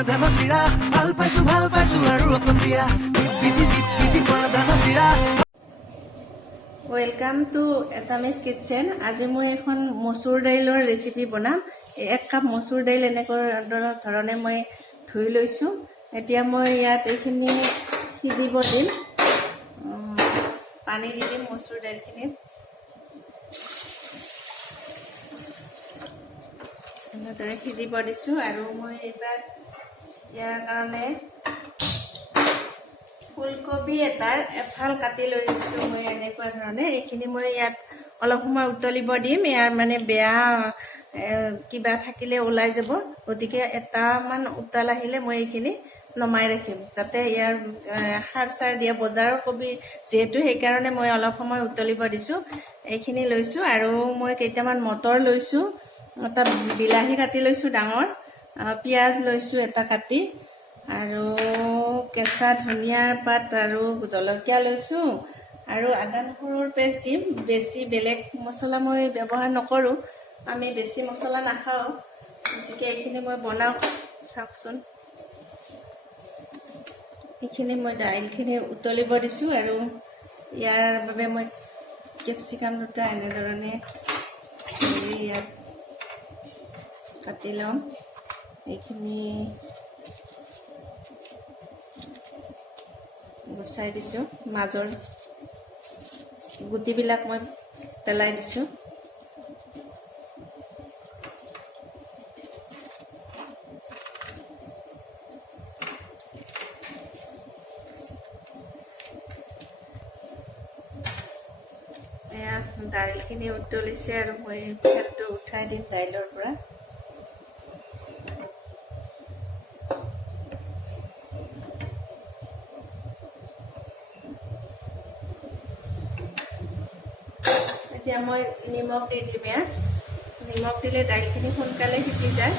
কৰা ধান চিৰা ভাল পাইছো আৰু অকণ দিয়া বিটি কৰা ধান চিৰা ওয়েলকাম টু assamese কিটচেন। আজি মই এখন মচুৰ দাইলৰ ৰেচিপি বনাম। 1 কাপ মচুৰ দাইল এনেকৈ ধৰণে মই ধুই লৈছো। এতিয়া মই ইয়াত এইখিনি সিজিব দিম, পানী দি দিম মচুৰ দাইলখিনিত। এনেদৰে সিজিব দিছো আৰু মই এইবাৰ ইয়াৰ কাৰণে ফুলকবি এটাৰ এফাল কাটি লৈ দিছো মই এনেকুৱা ধৰণে। এইখিনি মই ইয়াত অলপ সময় উতলিব দিম, ইয়াৰ মানে বেয়া কিবা থাকিলে ওলাই যাব, গতিকে এটামান উতাল আহিলে মই এইখিনি নমাই ৰাখিম যাতে ইয়াৰ সাৰ চাৰ দিয়া বজাৰৰ কবি যিহেতু, সেইকাৰণে মই অলপ সময় উতলিব দিছো। এইখিনি লৈছো আৰু মই কেইটামান মটৰ লৈছো, এটা বিলাহী কাটি লৈছো ডাঙৰ, পিঁয়াজ লৈছো এটা কাটি, আৰু কেঁচা ধনিয়াৰ পাত আৰু জলকীয়া লৈছো, আৰু আদা নহৰুৰ পেষ্ট দিম। বেছি বেলেগ মছলা মই ব্যৱহাৰ নকৰোঁ, আমি বেছি মছলা নাখাওঁ, গতিকে এইখিনি মই বনাওঁ। চাওকচোন, এইখিনি মই দাইলখিনি উতলিব দিছোঁ আৰু ইয়াৰ বাবে মই কেপচিকাম দুটা এনেধৰণে ইয়াত কাটি ল'ম। এইখিনি গুচাই দিছোঁ, মাজৰ গুটিবিলাক মই পেলাই দিছোঁ। এয়া দাইলখিনি উতলিছে আৰু মই ফেটটো উঠাই দিম দাইলৰ পৰা। এতিয়া মই নিমখ দি দিম। ইয়াত নিমখ দিলে দাইলখিনি সোনকালে সিজি যায়।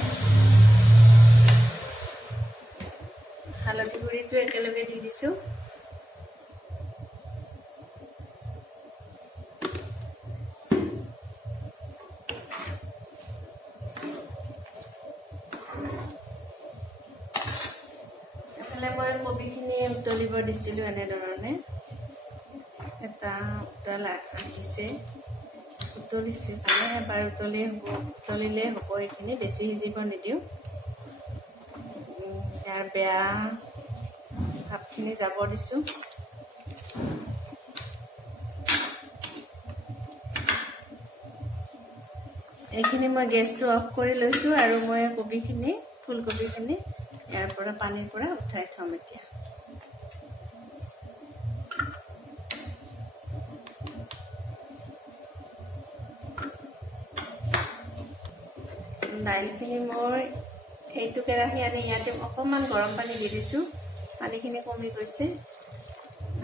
হালধি গুড়িটো একেলগে দি দিছোঁ। এফালে মই কবিখিনি উতলিব দিছিলোঁ এনেধৰণে। এটা উতল আহিছে, উতলিছে মানে এবাৰ উতলিলে হ'ব। এইখিনি বেছি সিজিব নিদিওঁ, ইয়াৰ বেয়া ভাপখিনি যাব দিছোঁ। এইখিনি মই গেছটো অফ কৰি লৈছোঁ আৰু মই ফুলকবিখিনি ইয়াৰ পৰা পানীৰ পৰা উঠাই থ'ম। এতিয়া দাইলখিনি মই এইটো কেৰাহী আনি ইয়াতে অকণমান গৰম পানী দি দিছোঁ, পানীখিনি কমি গৈছে।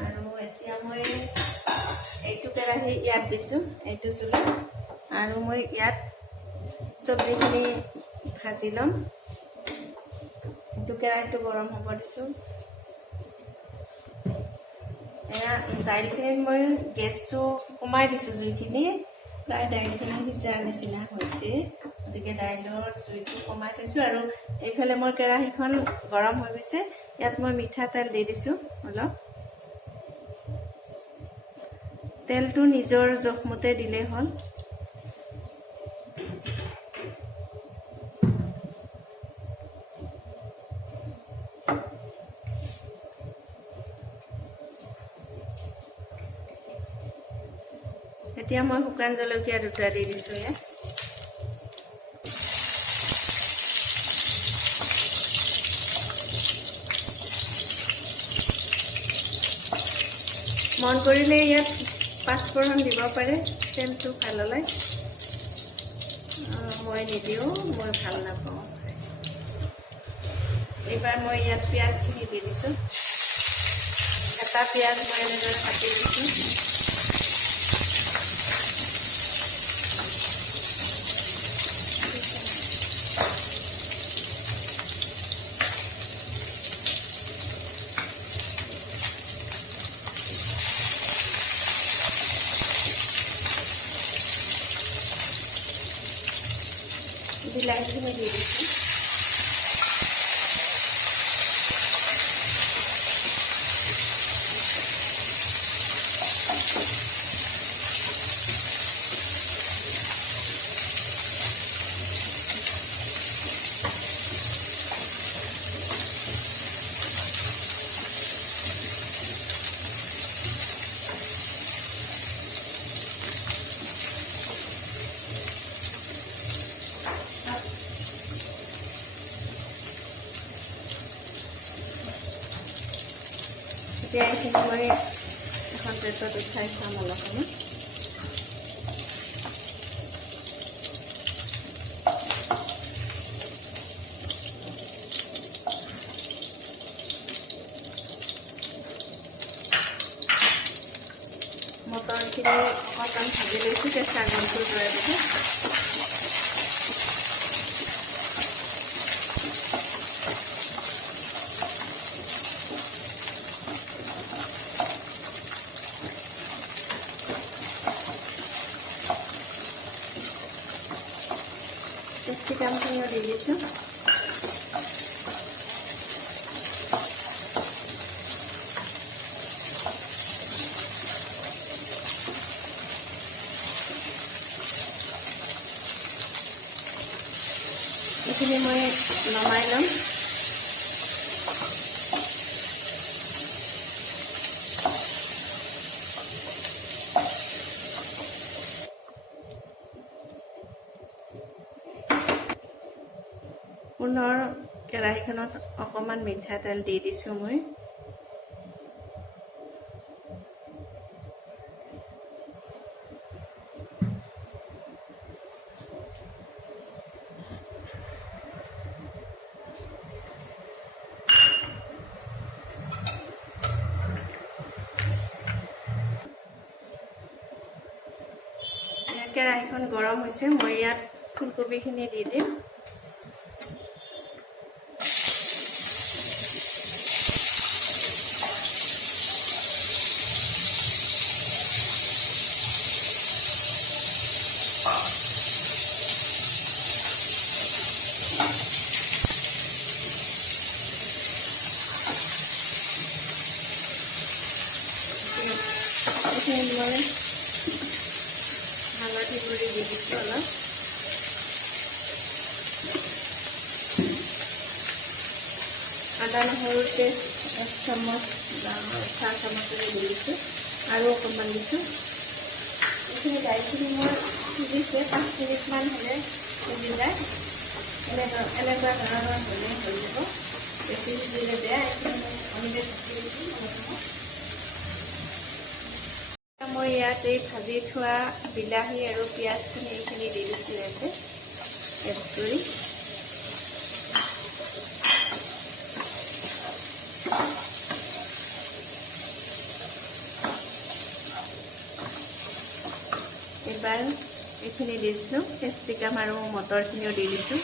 আৰু এতিয়া মই এইটো কেৰাহী ইয়াত দিছোঁ, এইটো চুলিত, আৰু মই ইয়াত চব্জিখিনি ভাজি ল'ম। এইটো কেৰাহীটো গৰম হ'ব দিছোঁ। এয়া দাইলখিনিত মই গেছটো কমাই দিছোঁ, জুইখিনি প্ৰায় দাইলখিনি সিজাৰ নিচিনা হৈছে, গতিকে দাইলৰ জুইটো কমাই থৈছোঁ। আৰু এইফালে মোৰ কেৰাহীখন গৰম হৈ গৈছে, ইয়াত মই মিঠাতেল দি দিছোঁ অলপ। তেলটো নিজৰ জোখমতে দিলেই হ'ল। এতিয়া মই শুকান জলকীয়া দুটা দি দিছোঁ ইয়াত। মন কৰিলে ইয়াত পাঁচফোৰণ দিব পাৰে, তেলটো ভাল ওলায়। মই নিদিওঁ, মই ভাল নাপাওঁ। এইবাৰ মই ইয়াত পিঁয়াজখিনি দি দিছোঁ। এটা পিঁয়াজ মই এনেদৰে কাটি দিছোঁ। বিলাহীখিনি দি দিছোঁ। এতিয়া এইখিনি মই এখন প্লেটত উঠাই চাম অলপ সময়। মটৰখিনি অকণমান ভাজি লৈছোঁ কেঁচা গন্ধটো যোৱাৰ পিছত। কেপচিকামখিনিও দি দিছোঁ। এইখিনি মই নমাই ল'ম। পুনৰ কেৰাহীখনত অকণমান মিঠাতেল দি দিছোঁ মই। কেৰাহীখন গৰম হৈছে, মই ইয়াত ফুলকবিখিনি দি দিম। এইখিনি মই হালধি গুড়ি দি দিছোঁ অলপ। আদা নহৰুৰ পেষ্ট 1 চামুচ বা 4 চামুচেৰে দি দিছোঁ আৰু অকণমান দিছোঁ। এইখিনি দাইলখিনি মই সিজিছে, 5 মিনিটমান হ'লে সিজি যায়। এনেকুৱা ধৰণৰ হ'লে হৈ যাব। বেছি সিজিলে বেয়া। এইখিনি আমি ঢাকি দিছোঁ। মই ইয়াত এই ভাজি থোৱা বিলাহী আৰু পিঁয়াজখিনি এইখিনি দি দিছোঁ ইয়াতে এড কৰি। এবাৰ এইখিনি দিছোঁ, কেপচিকাম আৰু মটৰখিনিও দি দিছোঁ।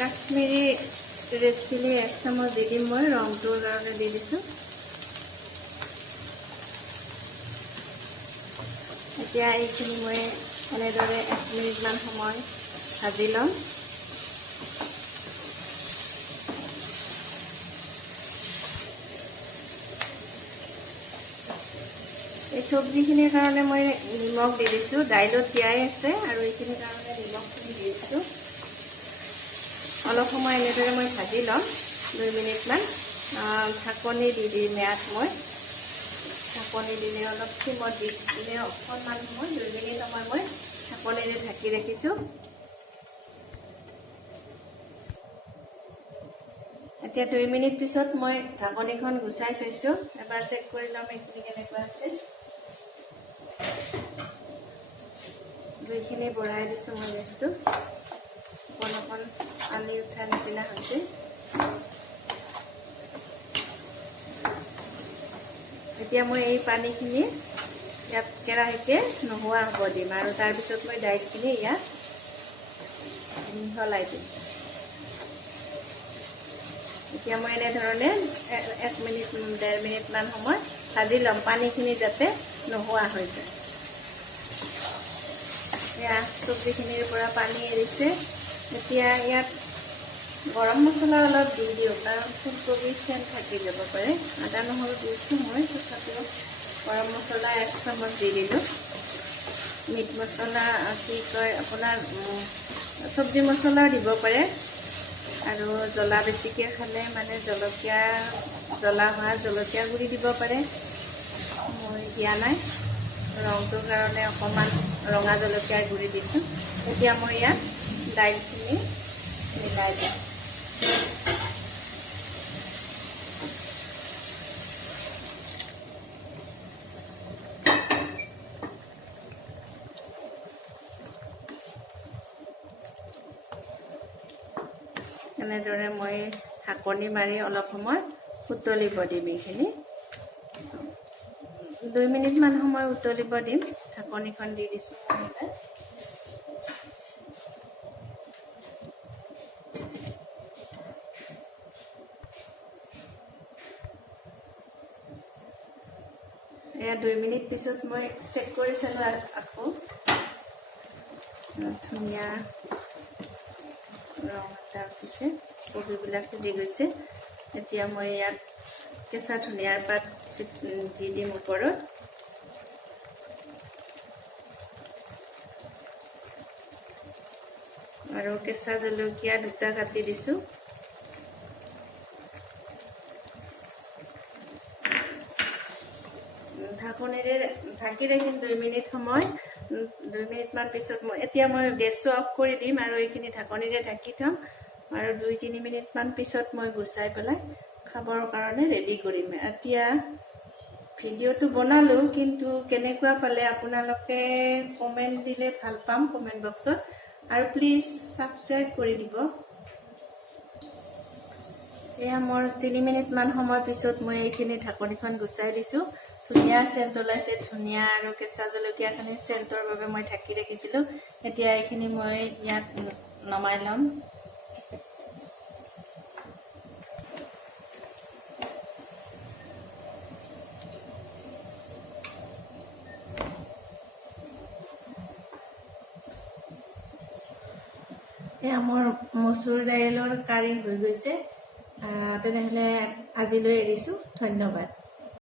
কাশ্মীৰী ৰেড চিলি 1 চামুচ দি দিম মই, ৰংটোৰ কাৰণে দি দিছোঁ। এতিয়া এইখিনি মই এনেদৰে 1 মিনিটমান সময় ভাজি ল'ম। এই চব্জিখিনিৰ কাৰণে মই নিমখ দি দিছোঁ, দাইলত তিয়াই আছে আৰু এইখিনিৰ কাৰণে নিমখখিনি দি দিছোঁ। অলপ সময় এনেদৰে মই ভাজি ল'ম, 2 মিনিটমান। ঢাকনি দি দিম ইয়াত মই। ঢাকনি দিলে অলপ চিমত দি দিলে অকণমান সময় 2 মিনিট সময় মই ঢাকনিৰে ঢাকি ৰাখিছোঁ। এতিয়া 2 মিনিট পিছত মই ঢাকনিখন গুচাই চাইছোঁ। এবাৰ চেক কৰি ল'ম এইখিনি কেনেকুৱা আছে। জুইখিনি বঢ়াই দিছোঁ মই গেছটো। অকণ পানী উঠা নিচিনা হৈছে। এতিয়া মই এই পানীখিনি ইয়াত কেৰাহীতে নোহোৱা হ'ব দিম আৰু তাৰপিছত মই দাইলখিনি ইয়াত মিহলাই দিম। এতিয়া মই এনেধৰণে 1 মিনিট 1.5 মিনিটমান সময় ভাজি ল'ম, পানীখিনি যাতে নোহোৱা হৈ যায়। এয়া চব্জিখিনিৰ পৰা পানী এৰিছে। এতিয়া ইয়াত গৰম মছলা অলপ দি দিওঁ, কাৰণ ফুলকবি চেণ্ট থাকি যাব পাৰে। আদা নহৰু দিছোঁ মই, তথাপিও গৰম মছলা 1 চামুচ দি দিলোঁ। মিট মছলা কি কয় আপোনাৰ চব্জি মছলাও দিব পাৰে। আৰু জ্বলা বেছিকৈ খালে মানে জ্বলা হোৱা জলকীয়া গুড়ি দিব পাৰে। মই দিয়া নাই, ৰংটোৰ কাৰণে অকণমান ৰঙা জলকীয়াৰ গুড়ি দিছোঁ। এতিয়া মই ইয়াত দাইলখিনি মিলাই দিম। এনেদৰে মই ঢাকনি মাৰি অলপ সময় উতলিব দিম। এইখিনি 2 মিনিটমান সময় উতলিব দিম। ঢাকনিখন দি দিছোঁ মই এইবাৰ। এয়া 2 মিনিট পিছত মই চেক কৰি চালোঁ আকৌ। ধুনীয়া ৰং এটা উঠিছে, কবিবিলাক সিজি গৈছে। এতিয়া মই ইয়াত কেঁচা ধনিয়াৰ পাত দি দিম ওপৰত। আৰু কেঁচা জলকীয়া 2টা কাটি দিছোঁ। ঢাকনিৰে ঢাকি ৰাখিম 2 মিনিট সময়। 2 মিনিটমান পিছত এতিয়া মই গেছটো অফ কৰি দিম আৰু এইখিনি ঢাকনিৰে ঢাকি থ'ম। আৰু 2-3 মিনিটমান পিছত মই গুচাই পেলাই খাবৰ কাৰণে ৰেডি কৰিম। এতিয়া ভিডিঅ'টো বনালোঁ, কিন্তু কেনেকুৱা পালে আপোনালোকে কমেণ্ট দিলে ভাল পাম কমেণ্ট বক্সত। আৰু প্লিজ ছাবস্ক্ৰাইব কৰি দিব। এয়া মোৰ 3 মিনিটমান সময় পিছত মই এইখিনি ঢাকনিখন গুচাই দিছোঁ। ধুনীয়া চেণ্ট ওলাইছে। ধনিয়া আৰু কেঁচা জলকীয়াখিনি চেণ্টৰ বাবে মই ঢাকি ৰাখিছিলোঁ। এতিয়া এইখিনি মই ইয়াত নমাই ল'ম। এয়া মোৰ মচুৰ দাইলৰ কাৰী হৈ গৈছে। তেনেহ'লে আজিলৈ এৰিছোঁ। ধন্যবাদ।